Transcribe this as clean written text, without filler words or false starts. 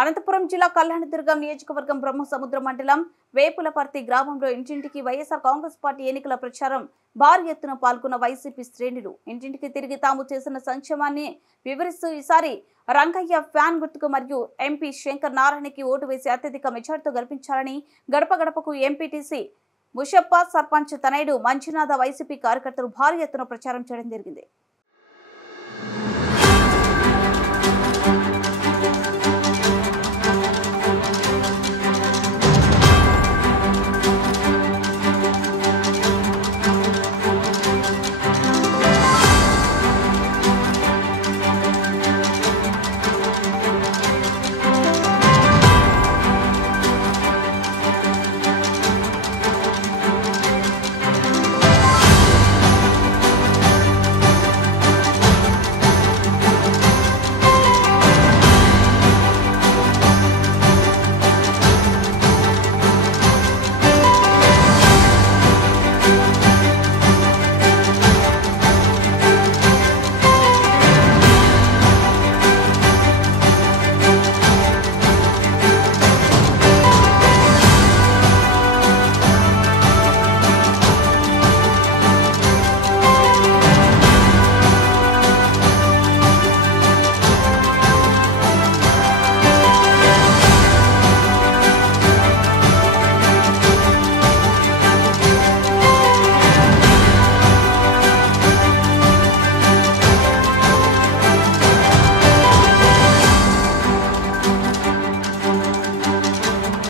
అనంతపురం జిల్లా కళ్యాణదుర్గం నియోజకవర్గం బ్రహ్మసముద్ర మండలం వేపులపర్తి గ్రామంలో ఇంటింటికి వైఎస్ఆర్ కాంగ్రెస్ పార్టీ ఎన్నికల ప్రచారం భారీ ఎత్తున పాల్గొన్న వైసీపీ శ్రేణులు ఇంటింటికి తిరిగి తాము చేసిన సంక్షేమాన్ని వివరిస్తూ ఈసారి రంగయ్య ఫ్యాన్ గుర్తుకు మరియు ఎంపీ శంకర్ నారాయణకి ఓటు వేసి అత్యధిక మెజార్టీతో గెలిపించాలని గడప గడపకు ఎంపీటీసీ ముషప్ప సర్పంచ్ తనయుడు మంజునాథ వైసీపీ కార్యకర్తలు భారీ ఎత్తున ప్రచారం చేయడం జరిగింది.